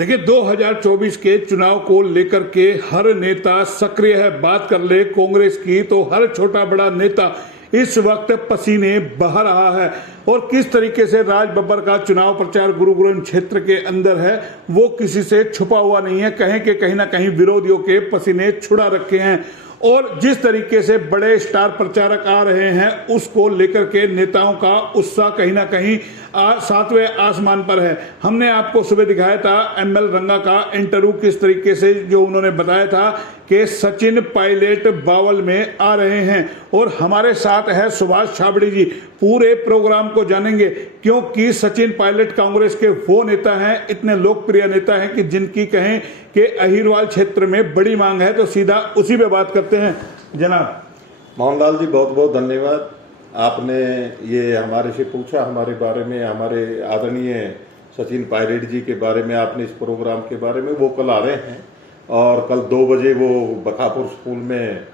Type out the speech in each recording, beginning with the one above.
देखिए 2024 के चुनाव को लेकर के हर नेता सक्रिय है। बात कर ले कांग्रेस की तो हर छोटा बड़ा नेता इस वक्त पसीने बहा रहा है और किस तरीके से राज बब्बर का चुनाव प्रचार गुरुग्राम क्षेत्र के अंदर है वो किसी से छुपा हुआ नहीं है। कहें कि कहीं ना कहीं विरोधियों के पसीने छुड़ा रखे हैं और जिस तरीके से बड़े स्टार प्रचारक आ रहे हैं उसको लेकर के नेताओं का उत्साह कहीं ना कहीं सातवें आसमान पर है। हमने आपको सुबह दिखाया था एमएल रंगा का इंटरव्यू, किस तरीके से जो उन्होंने बताया था कि सचिन पायलट बावल में आ रहे हैं और हमारे साथ है सुभाष छाबड़ी जी। पूरे प्रोग्राम को जानेंगे क्योंकि सचिन पायलट कांग्रेस के वो नेता हैं, इतने लोकप्रिय नेता हैं कि जिनकी कहें कि अहिरवाल क्षेत्र में बड़ी मांग है। तो सीधा उसी पे बात करते हैं। जनाब मोहनलाल जी, बहुत बहुत धन्यवाद। आपने ये हमारे से पूछा हमारे बारे में, हमारे आदरणीय सचिन पायलट जी के बारे में, आपने इस प्रोग्राम के बारे में। वो कल आ रहे हैं और कल 2 बजे वो बखापुर स्कूल में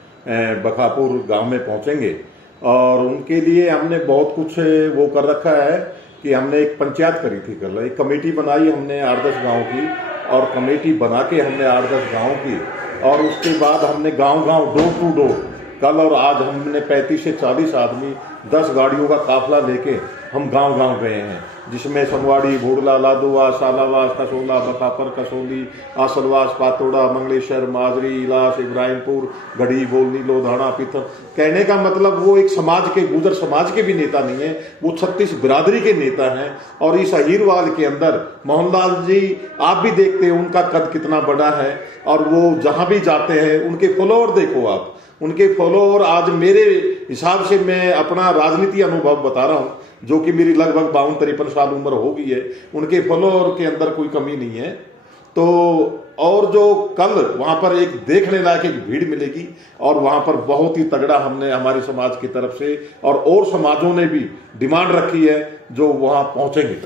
बखापुर गांव में पहुंचेंगे और उनके लिए हमने बहुत कुछ वो कर रखा है कि हमने एक पंचायत करी थी, कल एक कमेटी बनाई हमने 8-10 गाँव की और कमेटी बना के हमने 8-10 गाँव की और उसके बाद हमने गांव-गांव डोर टू डोर कल और आज हमने 35 से 40 आदमी 10 गाड़ियों का काफिला लेके हम गांव-गांव गए हैं, जिसमें सनवाड़ी, भोडला, लादुआ, सालावास, कसोला, बखापर, कसोली, आसलवास, पातोड़ा, मंगलेश्वर, माजरी, इलास, इब्राहिमपुर, गढ़ी, बोलनी, लोधाना, पिथर। कहने का मतलब वो एक समाज के, गुजर समाज के भी नेता नहीं है, वो 36 बिरादरी के नेता हैं। और इस अहिरवाल के अंदर मोहनलाल जी आप भी देखते हैं उनका कद कितना बड़ा है और वो जहां भी जाते हैं उनके फॉलोअर देखो आप, उनके फॉलोअर। आज मेरे हिसाब से मैं अपना राजनीति अनुभव बता रहा हूं, जो कि मेरी लगभग 52-53 साल उम्र हो गई है, उनके फॉलोअर के अंदर कोई कमी नहीं है। तो और जो कल वहां पर एक देखने लायक एक भीड़ मिलेगी और वहां पर बहुत ही तगड़ा हमने हमारे समाज की तरफ से और समाजों ने भी डिमांड रखी है जो वहां पहुंचेंगे।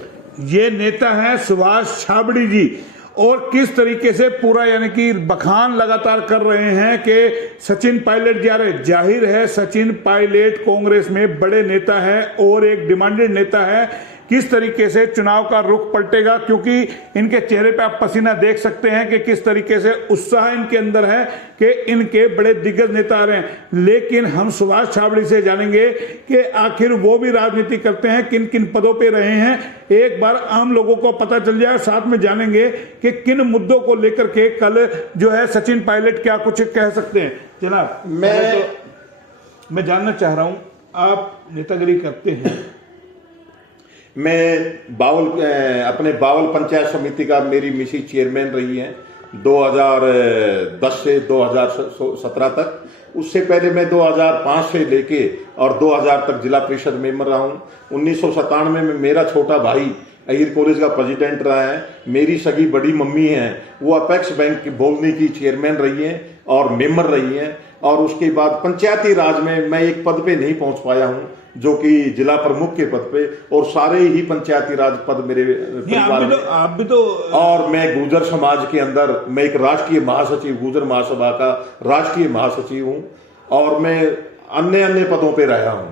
ये नेता है सुभाष छाबड़ी जी और किस तरीके से पूरा यानी कि बखान लगातार कर रहे हैं कि सचिन पायलट जा रहे। जाहिर है सचिन पायलट कांग्रेस में बड़े नेता है और एक डिमांडेड नेता है। किस तरीके से चुनाव का रुख पलटेगा क्योंकि इनके चेहरे पे आप पसीना देख सकते हैं कि किस तरीके से उत्साह इनके अंदर है कि इनके बड़े दिग्गज नेता आ रहे हैं। लेकिन हम सुभाष छाबड़ी से जानेंगे कि आखिर वो भी राजनीति करते हैं, किन किन पदों पे रहे हैं, एक बार आम लोगों को पता चल जाए। साथ में जानेंगे कि किन मुद्दों को लेकर के कल जो है सचिन पायलट क्या कुछ कह सकते हैं। जनाब मैं जानना चाह रहा हूं, आप नेतागिरी करते हैं, मैं अपने बावल पंचायत समिति का मेरी मिसी चेयरमैन रही है 2010 से 2017 तक। उससे पहले मैं 2005 से लेके और 2000 तक जिला परिषद मेंबर रहा हूँ। 1997 में मेरा छोटा भाई अहिर कॉलेज का प्रेसिडेंट रहा है। मेरी सगी बड़ी मम्मी है, वो अपेक्स बैंक की बोलनी की चेयरमैन रही है और मेंबर रही है। और उसके बाद पंचायती राज में मैं एक पद पे नहीं पहुंच पाया हूं, जो कि जिला प्रमुख के पद पे, और सारे ही पंचायती राज पद मेरे परिवार में। आप भी तो और मैं गुर्जर समाज के अंदर मैं एक राष्ट्रीय महासचिव, गुर्जर महासभा का राष्ट्रीय महासचिव हूं और मैं अन्य अन्य पदों पे रहा हूं।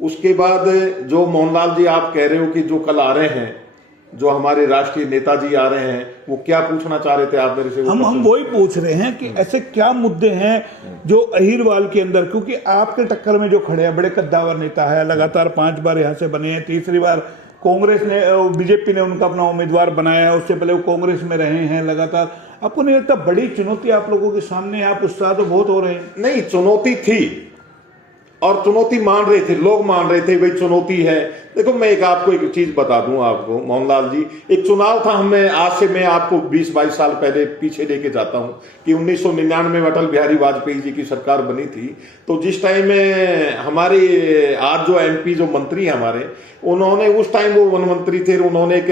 उसके बाद जो मोहनलाल जी आप कह रहे हो कि जो कल आ रहे हैं, जो हमारे राष्ट्रीय नेताजी आ रहे हैं, वो क्या पूछना चाह रहे थे आप मेरे से? हम वही पूछ रहे हैं कि ऐसे क्या मुद्दे हैं जो अहिरवाल के अंदर, क्योंकि आपके टक्कर में जो खड़े हैं बड़े कद्दावर नेता है, लगातार 5 बार यहां से बने हैं, तीसरी बार कांग्रेस ने, बीजेपी ने उनका अपना उम्मीदवार बनाया, उससे पहले वो कांग्रेस में रहे हैं लगातार। आपको नहीं लगता बड़ी चुनौती आप लोगों के सामने? आप उत्साह तो बहुत हो रहे हैं। नहीं, चुनौती थी और चुनौती मान रहे थे, लोग मान रहे थे भाई चुनौती है। देखो मैं आपको एक चीज बता दूं आपको मोहनलाल जी, एक चुनाव था, हमें आज से मैं आपको 20-22 साल पहले पीछे लेके जाता हूं कि 1999 में अटल बिहारी वाजपेयी जी की सरकार बनी थी। तो जिस टाइम में हमारे आज जो एमपी जो मंत्री हैं हमारे, उन्होंने उस टाइम वो वन मंत्री थे, उन्होंने एक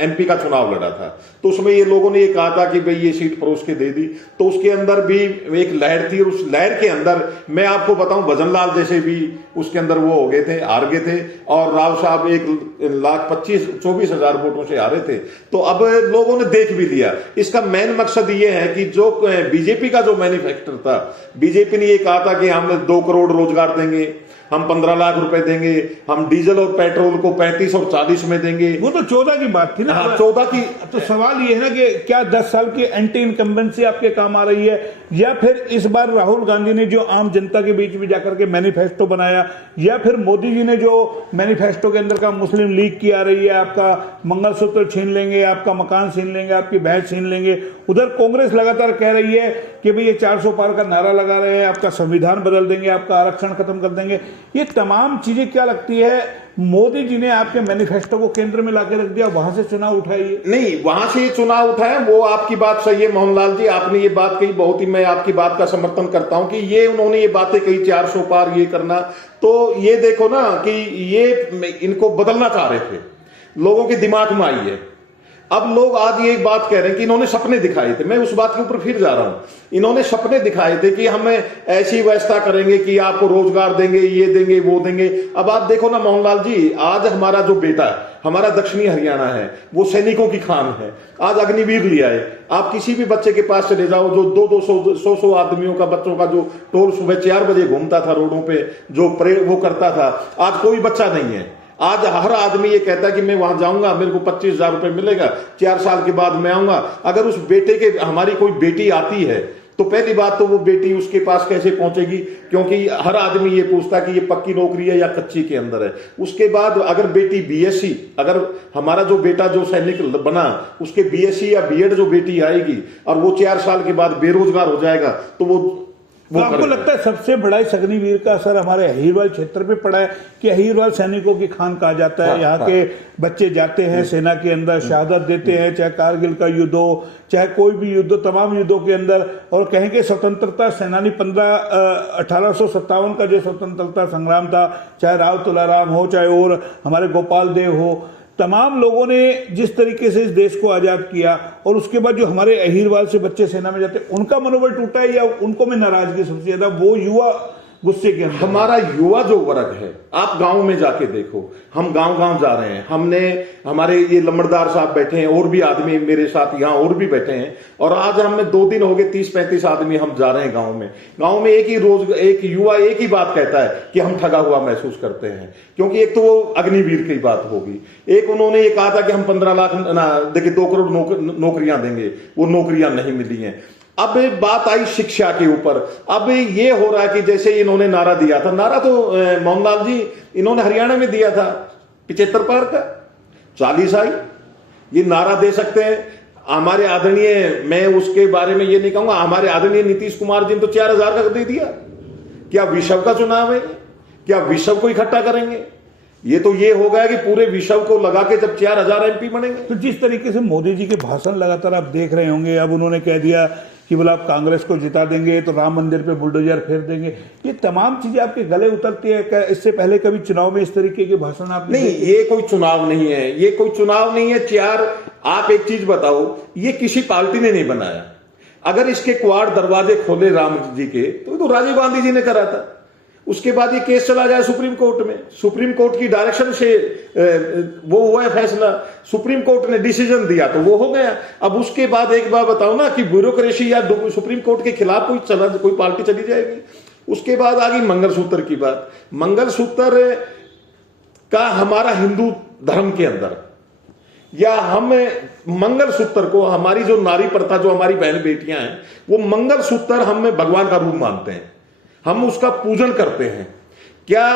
एमपी का चुनाव लड़ा था। तो उसमें ये लोगों ने ये कहा था कि भाई ये सीट परोस के दे दी। तो उसके अंदर भी एक लहर थी और उस लहर के अंदर मैं आपको बताऊं भजनलाल जैसे भी उसके अंदर वो हो गए थे, हार गए थे और राव साहब 1,24,000 वोटों से हारे थे। तो अब लोगों ने देख भी लिया। इसका मेन मकसद ये है कि जो बीजेपी का जो मैन्युफैक्चर था, बीजेपी ने ये कहा था कि हम 2 करोड़ रोजगार देंगे, हम 15 लाख रुपए देंगे, हम डीजल और पेट्रोल को 35 और 40 में देंगे। वो तो 14 की बात थी ना। हाँ, 14 की। तो सवाल ये है ना कि क्या 10 साल की एंटी इनकम्बेंसी आपके काम आ रही है, या फिर इस बार राहुल गांधी ने जो आम जनता के बीच में जाकर के मैनिफेस्टो बनाया, या फिर मोदी जी ने जो मैनिफेस्टो के अंदर का मुस्लिम लीग की आ रही है, आपका मंगलसूत्र छीन लेंगे, आपका मकान छीन लेंगे, आपकी भैंस छीन लेंगे। उधर कांग्रेस लगातार कह रही है कि भाई ये 400 पार का नारा लगा रहे हैं, आपका संविधान बदल देंगे, आपका आरक्षण खत्म कर देंगे। ये तमाम चीजें क्या लगती है मोदी जी ने आपके मैनिफेस्टो को केंद्र में लाके रख दिया, वहां से चुनाव उठाइए? नहीं, वहां से चुनाव उठाए, वो आपकी बात सही है मोहनलाल जी, आपने ये बात कही, बहुत ही मैं आपकी बात का समर्थन करता हूं कि ये उन्होंने ये बातें कही 400 पार ये करना, तो ये देखो ना कि ये इनको बदलना चाह रहे थे, लोगों के दिमाग में आई है। अब लोग आज ये एक बात कह रहे हैं कि इन्होंने सपने दिखाए थे, मैं उस बात के ऊपर फिर जा रहा हूं। इन्होंने सपने दिखाए थे कि हम ऐसी व्यवस्था करेंगे कि आपको रोजगार देंगे, ये देंगे, वो देंगे। अब आप देखो ना मोहनलाल जी, आज हमारा जो बेटा हमारा दक्षिणी हरियाणा है, वो सैनिकों की खान है, आज अग्निवीर लिया है। आप किसी भी बच्चे के पास चले जाओ, जो 200 आदमियों का, बच्चों का जो टोल सुबह 4 बजे घूमता था रोडों पे, जो वो करता था, आज कोई बच्चा नहीं है। आज हर आदमी ये कहता है कि मैं वहां जाऊंगा, मेरे को 25,000 रुपए मिलेगा, 4 साल के बाद मैं आऊंगा। अगर उस बेटे के, हमारी कोई बेटी आती है तो पहली बात तो वो बेटी उसके पास कैसे पहुंचेगी, क्योंकि हर आदमी ये पूछता है कि ये पक्की नौकरी है या कच्ची के अंदर है। उसके बाद अगर बेटी बीएससी, अगर हमारा जो बेटा जो सैनिक बना उसके बीएससी या बीएड जो बेटी आएगी और वो 4 साल के बाद बेरोजगार हो जाएगा, तो वो आपको लगता है सबसे बड़ा इस अग्निवीर का असर हमारे अहीरवाल क्षेत्र पे पड़ा है कि अहीरवाल सैनिकों की खान कहा जाता है। यहाँ के बच्चे जाते हैं सेना के अंदर, शहादत देते हैं, चाहे कारगिल का युद्ध हो, चाहे कोई भी युद्ध, तमाम युद्धों के अंदर। और कहें कि स्वतंत्रता सेनानी 1857 का जो स्वतंत्रता संग्राम था, चाहे राव तुलाराम हो, चाहे और हमारे गोपाल देव हो, तमाम लोगों ने जिस तरीके से इस देश को आजाद किया, और उसके बाद जो हमारे अहीरवाल से बच्चे सेना में जाते, उनका मनोबल टूटा है या उनको में नाराजगी सबसे ज्यादा वो युवा गुस्से के अंदर? हमारा युवा जो वर्ग है, आप गांव में जाके देखो, हम गांव जा रहे हैं, हमने हमारे ये लम्बड़दार साहब बैठे हैं, और भी आदमी मेरे साथ यहाँ और भी बैठे हैं, और आज हमें 2 दिन हो गए, 30-35 आदमी हम जा रहे हैं गांव में। गांव में एक युवा एक ही बात कहता है कि हम ठगा हुआ महसूस करते हैं, क्योंकि एक तो वो अग्निवीर की बात होगी, एक उन्होंने ये कहा था कि हम 15 लाख देखिए 2 करोड़ नौकरियां देंगे, वो नौकरियां नहीं मिली हैं। अब बात आई शिक्षा के ऊपर। अब ये हो रहा है कि जैसे इन्होंने नारा दिया था, नारा तो मोहनलाल जी इन्होंने हरियाणा में दिया था 75 पार का, 40 आई, ये नारा दे सकते हैं। हमारे आदरणीय, मैं उसके बारे में ये नहीं कहूंगा, हमारे आदरणीय नीतीश कुमार जी ने तो 4,000 का दे दिया। क्या विश्व का चुनाव है? क्या विश्व को इकट्ठा करेंगे? ये तो ये हो गया कि पूरे विश्व को लगा के जब 4,000 एमपी बनेंगे। तो जिस तरीके से मोदी जी के भाषण लगातार आप देख रहे होंगे, अब उन्होंने कह दिया कि बोला आप कांग्रेस को जिता देंगे तो राम मंदिर पे बुलडोजर फेर देंगे, ये तमाम चीजें आपके गले उतरती है। इससे पहले कभी चुनाव में इस तरीके के भाषण आप नहीं, ये कोई चुनाव नहीं है, ये कोई चुनाव नहीं है। आप एक चीज बताओ, ये किसी पार्टी ने नहीं बनाया। अगर इसके क्वाड दरवाजे खोले राम जी के, तो राजीव गांधी जी ने करा था। उसके बाद ये केस चला गया सुप्रीम कोर्ट में, सुप्रीम कोर्ट की डायरेक्शन से वो हुआ है फैसला, सुप्रीम कोर्ट ने डिसीजन दिया तो वो हो गया। अब उसके बाद एक बार बताओ ना कि ब्यूरोक्रेसी या सुप्रीम कोर्ट के खिलाफ कोई पार्टी चली जाएगी। उसके बाद आ गई मंगलसूत्र की बात। मंगलसूत्र का हमारा हिंदू धर्म के अंदर, या हम मंगलसूत्र को, हमारी जो नारी प्रथा, जो हमारी बहन बेटियां हैं, वो मंगलसूत्र हम भगवान का रूप मानते हैं, हम उसका पूजन करते हैं। क्या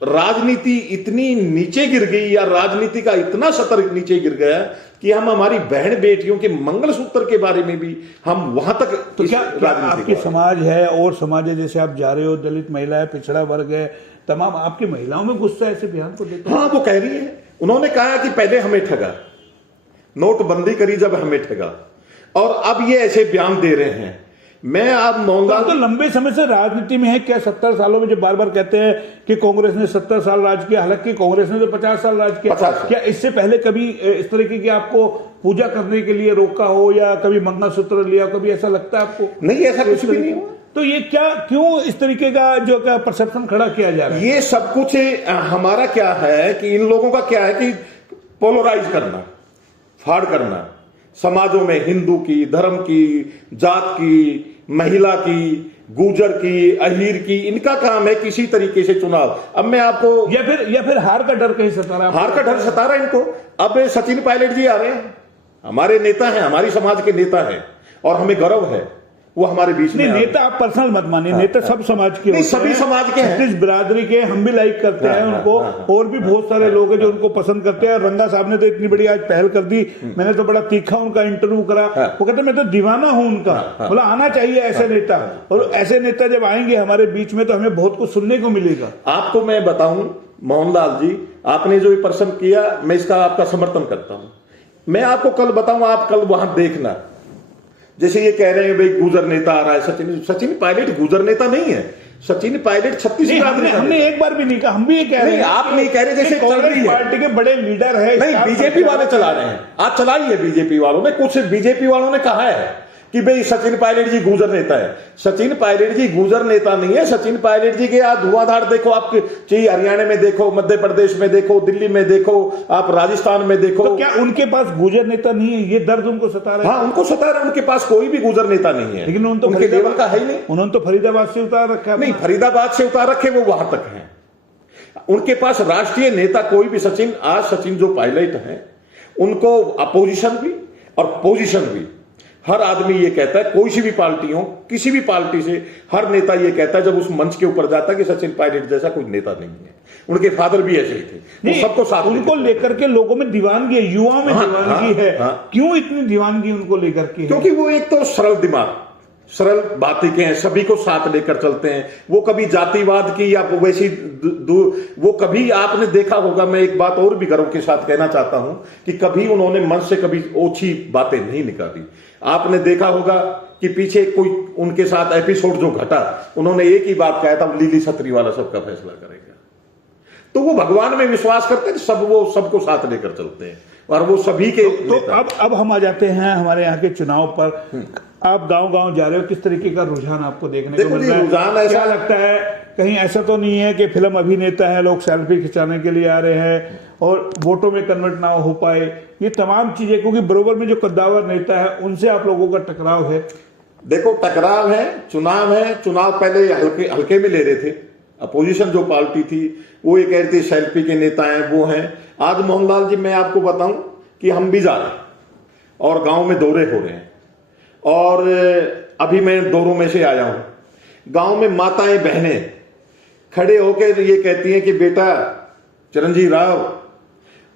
राजनीति इतनी नीचे गिर गई, या राजनीति का इतना सतर नीचे गिर गया कि हम हमारी बहन बेटियों के मंगलसूत्र के बारे में भी हम वहां तक? तो क्या आपकी समाज है और समाज है, जैसे आप जा रहे हो, दलित महिला है, पिछड़ा वर्ग है, तमाम आपकी महिलाओं में गुस्सा ऐसे बयान को देते? हाँ, वो कह रही है, उन्होंने कहा कि पहले हमें ठगा, नोटबंदी करी जब हमें ठगा, और अब ये ऐसे बयान दे रहे हैं। मैं आप मोहनलाल तो लंबे समय से राजनीति में है, क्या 70 सालों में जो बार बार कहते हैं कि कांग्रेस ने 70 साल राज किया, हालांकि कांग्रेस ने तो 50 साल राज किया। क्या इससे पहले कभी इस तरीके की आपको पूजा करने के लिए रोका हो, या कभी मंगलसूत्र लिया, कभी ऐसा लगता है आपको? नहीं, ऐसा कुछ भी नहीं हुआ। तो ये क्या, क्यों इस तरीके का जो क्या परसेप्शन खड़ा किया जा रहा है? ये सब कुछ हमारा क्या है कि इन लोगों का क्या है कि पोलराइज करना, फाड़ करना, समाजों में हिंदू की, धर्म की, जात की, महिला की, गुजर की, अहीर की, इनका काम है किसी तरीके से चुनाव। अब मैं आपको या फिर हार का डर कहीं सता रहा है? हार का डर सता रहा है इनको। अब सचिन पायलट जी आ रहे हैं, हमारे नेता हैं, हमारी समाज के नेता हैं, और हमें गर्व है वो हमारे बीच में। नेता आप पर्सनल मत मानिए, नेता सब समाज के नहीं, सभी समाज के हैं, छत्तीस बिरादरी के, हम भी लाइक करते हैं उनको, और भी बहुत सारे लोग हैं जो उनको पसंद करते हैं। रंगा साहब ने तो इतनी बड़ी आज पहल कर दी, मैंने तो बड़ा तीखा उनका इंटरव्यू करा, वो कहते मैं तो दीवाना हूं उनका, बोला आना चाहिए ऐसे नेता, और ऐसे नेता जब आएंगे हमारे बीच में तो हमें बहुत कुछ सुनने को मिलेगा। आपको मैं बताऊं मोहनलाल जी, आपने जो प्रश्न किया मैं इसका आपका समर्थन करता हूं। मैं आपको कल बताऊं, आप कल वहां देखना, जैसे ये कह रहे हैं भाई गुजर नेता आ रहा है, सचिन पायलट गुजर नेता नहीं है। सचिन पायलट छत्तीसगढ़ हमने एक बार भी नहीं कहा, हम भी ये कह रहे हैं, आप नहीं कह रहे, जैसे कांग्रेस पार्टी के बड़े लीडर है, नहीं बीजेपी वाले चला रहे हैं, आप चलाइए बीजेपी वालों ने, कुछ बीजेपी वालों ने कहा है कि भाई सचिन पायलट जी गुजर नेता है। सचिन पायलट जी गुजर नेता नहीं है। सचिन पायलट जी के आज धुआंधार देखो, आप चाहिए हरियाणा में देखो, मध्य प्रदेश में देखो, दिल्ली में देखो, आप राजस्थान में देखो। तो क्या उनके पास गुजर नेता नहीं है? ये दर्द उनको सता रहा है? हाँ, उनको सता रहा है, उनके पास कोई भी गुजर नेता नहीं है, लेकिन उनके लेवल का है ही नहीं। उन्होंने तो फरीदाबाद से उतार रखा है। नहीं, फरीदाबाद से उतार रखे, वो वहां तक है। उनके पास राष्ट्रीय नेता कोई भी, सचिन जो पायलट है उनको अपोजिशन भी और पोजीशन भी, हर आदमी ये कहता है, कोई सी भी पार्टी हो, किसी भी पार्टी से, हर नेता ये कहता है जब उस मंच के ऊपर जाता है कि सचिन पायलट जैसा कोई नेता नहीं है। उनके फादर भी ऐसे ही थे, वो सबको साथ उनको लेकर के लोगों में दीवानगी है, युवाओं में दीवानगी है। क्यों इतनी दीवानगी उनको लेकर के? क्योंकि वो एक तो सरल दिमाग, सरल बातें के हैं, सभी को साथ लेकर चलते हैं। वो कभी जातिवाद की या वैसी वो कभी, आपने देखा होगा, मैं एक बात और भी गर्व के साथ कहना चाहता हूं कि कभी उन्होंने मन से कभी ओछी बातें नहीं निकाली। आपने देखा होगा कि पीछे कोई उनके साथ एपिसोड जो घटा, उन्होंने एक ही बात कहा था, लीली छतरी वाला सबका फैसला करेगा। तो वो भगवान में विश्वास करते हैं, वो सबको साथ लेकर चलते हैं, और वो सभी के तो अब हम आ जाते हैं हमारे यहाँ के चुनाव पर। आप गांव-गांव जा रहे हो, किस तरीके का रुझान आपको देखने को मिल रहा है? रुझान ऐसा क्या लगता है, कहीं ऐसा तो नहीं है कि फिल्म अभिनेता है, लोग सेल्फी खिंचाने के लिए आ रहे हैं और वोटों में कन्वर्ट ना हो पाए, ये तमाम चीजें, क्योंकि बरोबर में जो कद्दावर नेता है उनसे आप लोगों का टकराव है? देखो, टकराव है, चुनाव पहले हल्के में ले रहे थे। अपोजिशन जो पार्टी थी वो ये कह रही थी सेल्फी के नेता हैं, वो हैं। आज मोहनलाल जी मैं आपको बताऊं कि हम भी जा रहे हैं और गांव में दौरे हो रहे हैं, और अभी मैं दौरों में से आया हूं। गांव में माताएं बहनें खड़े होकर ये कहती हैं कि बेटा चिरंजीव राव,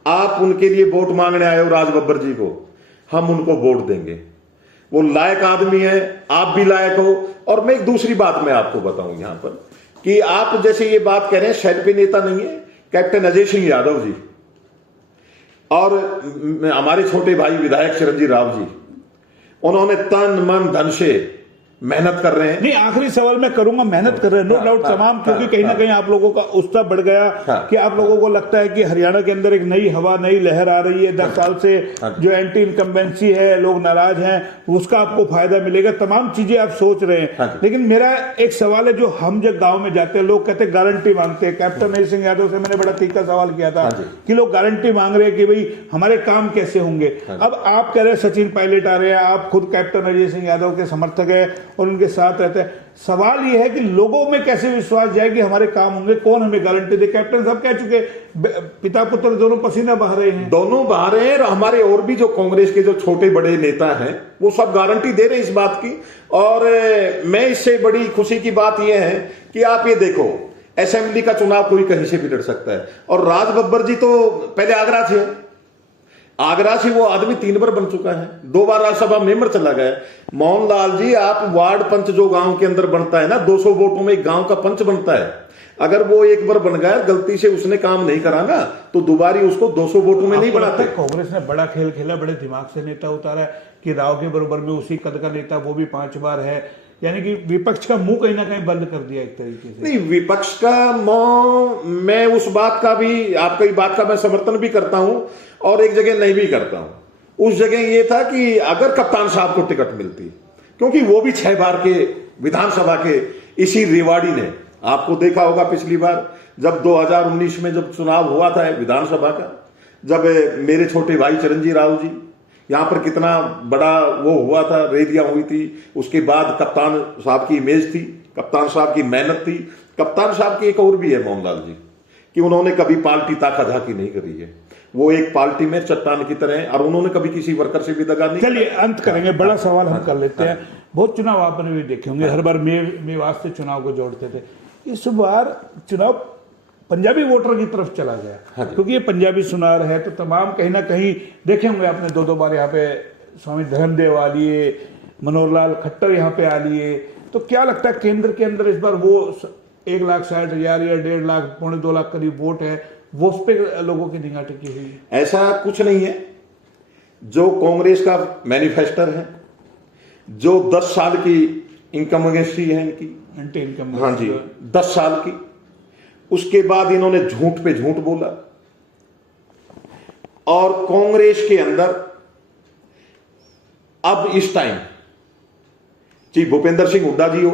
आप उनके लिए वोट मांगने आए हो राज बब्बर जी को, हम उनको वोट देंगे, वो लायक आदमी है, आप भी लायक हो। और मैं एक दूसरी बात मैं आपको बताऊं यहां पर कि आप जैसे ये बात कह रहे हैं, सेल्फी नेता नहीं है, कैप्टन अजय सिंह यादव जी और हमारे छोटे भाई विधायक चिरंजीव राव जी, उन्होंने तन मन धन से मेहनत कर रहे हैं। नहीं, आखिरी सवाल मैं करूंगा, मेहनत कर रहे हैं नो डाउट तमाम, क्योंकि कहीं ना कहीं आप लोगों का उत्साह बढ़ गया कि आप लोगों को लगता है कि हरियाणा के अंदर एक नई हवा, नई लहर आ रही है। 10 साल से जो एंटी इनकम्बेंसी है, लोग नाराज हैं, उसका आपको फायदा मिलेगा, तमाम चीजें आप सोच रहे हैं। लेकिन मेरा एक सवाल है, जो हम जब गाँव में जाते हैं, लोग कहते हैं गारंटी मांगते हैं। कैप्टन अजय सिंह यादव से मैंने बड़ा तीखा सवाल किया था कि लोग गारंटी मांग रहे हैं कि भाई हमारे काम कैसे होंगे। अब आप कह रहे हैं सचिन पायलट आ रहे हैं, आप खुद कैप्टन अजय सिंह यादव के समर्थक है और उनके साथ रहते हैं। सवाल यह है कि लोगों में कैसे विश्वास जाए कि हमारे काम होंगे, कौन हमें गारंटी दे? कैप्टन साहब कह चुके, पिता पुत्र दोनों पसीना बहा रहे हैं, और हमारे और भी जो कांग्रेस के जो छोटे बड़े नेता हैं वो सब गारंटी दे रहे हैं इस बात की। और मैं इससे बड़ी खुशी की बात यह है कि आप ये देखो, असेंबली का चुनाव कोई कहीं से भी लड़ सकता है, और राज बब्बर जी तो पहले आगरा से वो आदमी 3 बार बन चुका है, 2 बार राज्यसभा मेंबर चला गया। मोहनलाल जी, आप वार्ड पंच जो गांव के अंदर बनता है ना, 200 वोटों में एक गांव का पंच बनता है, अगर वो एक बार बन गया, गलती से उसने काम नहीं करा ना, तो दोबारा उसको 200 वोटों में नहीं बनाते। कांग्रेस ने बड़ा खेल खेला, बड़े दिमाग से नेता उतारा है कि राव के बराबर में उसी कद का नेता वो भी 5 बार है, यानी कि विपक्ष का मुंह कहीं ना कहीं बंद कर दिया एक तरीके से। नहीं, विपक्ष का मुंह, मैं उस बात का भी, आपकी बात का मैं समर्थन भी करता हूं और एक जगह नहीं भी करता हूं। उस जगह ये था कि अगर कप्तान साहब को टिकट मिलती, क्योंकि वो भी 6 बार के विधानसभा के, इसी रेवाड़ी ने, आपको देखा होगा पिछली बार जब 2019 में जब चुनाव हुआ था विधानसभा का, जब मेरे छोटे भाई चिरंजीव राव जी यहाँ पर कितना बड़ा वो हुआ था, रैलियां हुई थी। उसके बाद कप्तान साहब की इमेज थी, कप्तान साहब की मेहनत थी। कप्तान साहब की एक और भी है मोहनलाल जी, कि उन्होंने कभी पार्टी ताकाझाकी नहीं करी है। वो एक पार्टी में चट्टान की तरह है और उन्होंने कभी किसी वर्कर से भी दगा नहीं। चलिए अंत करेंगे, बड़ा सवाल हम कर लेते हैं। बहुत चुनाव आपने भी देखे होंगे, हर बार मेवात से चुनाव को जोड़ते थे। इस बार चुनाव पंजाबी वोटर की तरफ चला गया, क्योंकि ये पंजाबी सुनार है, तो तमाम कहीं ना कहीं देखे होंगे आपने, दो बार यहाँ पे स्वामी धर्मदेव आ लिए, मनोहर लाल खट्टर यहाँ पे आ लिए। तो क्या लगता है केंद्र के अंदर इस बार वो 1,60,000 या 1.5 लाख, 2.25 लाख करीब वोट है, वो उस पे लोगों की निगाह टिकी हुई है? ऐसा कुछ नहीं है। जो कांग्रेस का मैनिफेस्टर है, जो 10 साल की इनकम अगेंस्टी है इनकी, एंटी इनकम, हाँ जी, 10 साल की, उसके बाद इन्होंने झूठ पे झूठ बोला। और कांग्रेस के अंदर अब इस टाइम चाहे भूपेंद्र सिंह हुड्डा जी हो,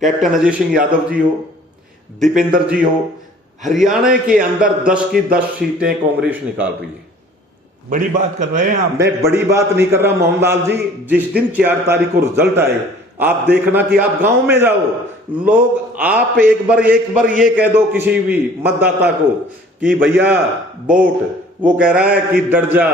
कैप्टन अजय सिंह यादव जी हो, दीपेंद्र जी हो, हरियाणा के अंदर 10 की 10 सीटें कांग्रेस निकाल रही है। बड़ी बात कर रहे हैं आप। मैं बड़ी बात नहीं कर रहा मोहनलाल जी। जिस दिन 4 तारीख को रिजल्ट आए, आप देखना कि आप गांव में जाओ, लोग, आप एक बार ये कह दो किसी भी मतदाता को कि भैया वोट, वो कह रहा है कि डर जा,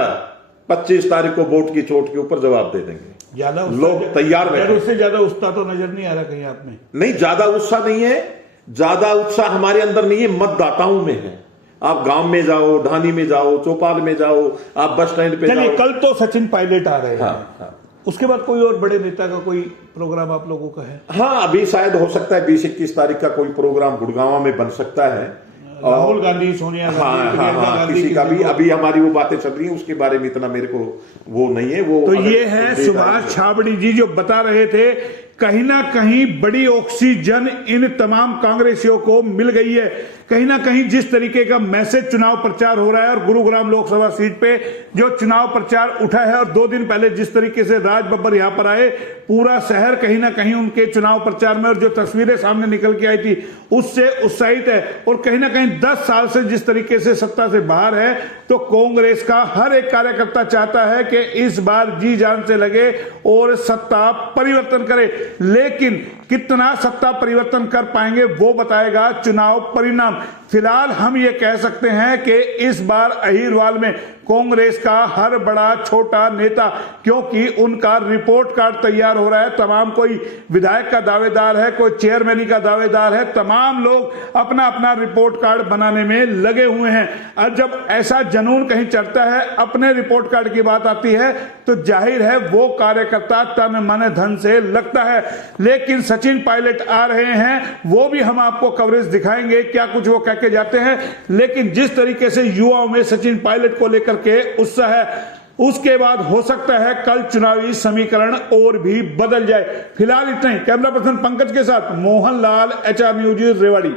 25 तारीख को वोट की चोट के ऊपर जवाब दे देंगे। ज्यादा लोग तैयार रहे। उससे ज्यादा उत्साह तो नजर नहीं आ रहा कहीं आप में? नहीं, ज्यादा उत्साह नहीं है, ज्यादा उत्साह हमारे अंदर नहीं है, मतदाताओं में है। आप गांव में जाओ, ढानी में जाओ, चौपाल में जाओ, आप बस स्टैंड पे जाओ। कल तो सचिन पायलट आ रहे हैं। हाँ। उसके बाद कोई और बड़े नेता का कोई प्रोग्राम आप लोगों का है? हाँ, अभी शायद हो सकता है 20-21 तारीख का कोई प्रोग्राम गुड़गांव में बन सकता है। राहुल गांधी, सोनिया गांधी, हाँ, किसी का भी अभी हमारी वो बातें चल रही हैं, उसके बारे में इतना मेरे को वो नहीं है। वो तो ये है सुभाष छाबड़ी जी जो बता रहे थे, कहीं ना कहीं बड़ी ऑक्सीजन इन तमाम कांग्रेसियों को मिल गई है। कहीं ना कहीं जिस तरीके का मैसेज चुनाव प्रचार हो रहा है, और गुरुग्राम लोकसभा सीट पे जो चुनाव प्रचार उठा है, और 2 दिन पहले जिस तरीके से राज बब्बर यहां पर आए, पूरा शहर कहीं ना कहीं उनके चुनाव प्रचार में, और जो तस्वीरें सामने निकल के आई थी उससे उत्साहित है। और कहीं ना कहीं 10 साल से जिस तरीके से सत्ता से बाहर है, तो कांग्रेस का हर एक कार्यकर्ता चाहता है कि इस बार जी जान से लगे और सत्ता परिवर्तन करे। लेकिन कितना सत्ता परिवर्तन कर पाएंगे वो बताएगा चुनाव परिणाम। फिलहाल हम ये कह सकते हैं कि इस बार अहीरवाल में कांग्रेस का हर बड़ा छोटा नेता, क्योंकि उनका रिपोर्ट कार्ड तैयार हो रहा है, तमाम कोई विधायक का दावेदार है, कोई चेयरमैनी का दावेदार है, तमाम लोग अपना अपना रिपोर्ट कार्ड बनाने में लगे हुए हैं। और जब ऐसा जुनून कहीं चढ़ता है, अपने रिपोर्ट कार्ड की बात आती है, तो जाहिर है वो कार्यकर्ता तन मन धन से लगता है। लेकिन सचिन पायलट आ रहे हैं, वो भी हम आपको कवरेज दिखाएंगे, क्या कुछ वो कह के जाते हैं। लेकिन जिस तरीके से युवाओं में सचिन पायलट को लेकर के उत्साह है, उसके बाद हो सकता है कल चुनावी समीकरण और भी बदल जाए। फिलहाल इतना ही। कैमरा पर्सन पंकज के साथ मोहन लाल, HR न्यूज, रेवाड़ी।